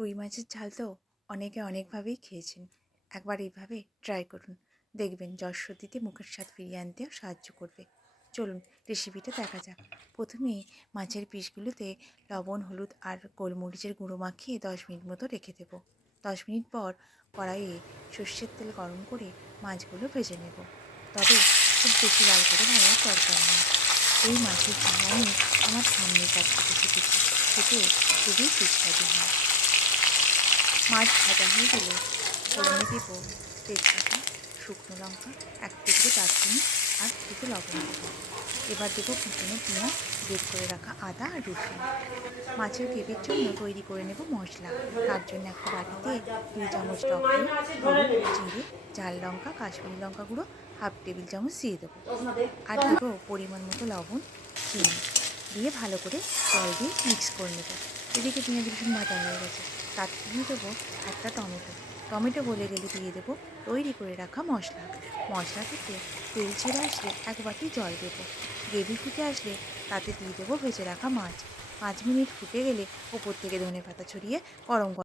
রুই মাছের ঝাল তো অনেকে অনেকভাবেই খেয়েছেন। একবার এইভাবে ট্রাই করুন, দেখবেন যশোদিতে মুখের স্বাদ ফিরিয়ে আনতেও সাহায্য করবে। চলুন রেসিপিটা দেখা যাক। প্রথমে মাছের পিসগুলোতে লবণ, হলুদ আর গোলমরিচের গুঁড়ো মাখিয়ে 10 মিনিট মতো রেখে দেবো। 10 মিনিট পর কড়াইয়ে সর্ষের তেল গরম করে মাছগুলো ভেজে নেব। তবে খুব বেশি লাল করে ভাজার দরকার নেই। এই মাছের ঝাল আমি আমার ঠাম্মির কাছ থেকে শিখেছি, খেতে খুবই সুস্বাদু হয়। মাছ ভাজা হয়ে গেলে ফোড়নে দেব তেজপাতা, শুকনো লঙ্কা, 1 টুকরো দারচিনি আর দুটো লবঙ্গ। এবার দেবো কুচনো পেঁয়াজ, গ্রেট করে রাখা আদা আর রসুন। মাছের গ্রেভির জন্য তৈরি করে নেব মশলা। তার জন্য একটা বাটিতে 2 চামচ টক দই, হলুদ, জিরে, ঝাল লঙ্কা, কাশ্মীরি লঙ্কা গুঁড়ো 1/2 টেবিল চামচ দিয়ে দেবো। আর দেবো পরিমাণ মতো লবণ, চিনি দিয়ে ভালো করে জল দিয়ে মিক্স করে নেব। এদিকে পেঁয়াজ রসুন ভাজা হয়ে গেছে, তার দিয়ে দেবো একটা টমেটো। টমেটো গলে গেলে দিয়ে দেবো তৈরি করে রাখা মশলা। মশলা থেকে তেল ছেড়ে আসলে 1 বাটি জল দেবো। গ্রেভি ফুটে আসলে তাতে দিয়ে দেবো ভেজে রাখা মাছ। 5 মিনিট ফুটে গেলে ওপর থেকে ধনেপাতা ছড়িয়ে গরম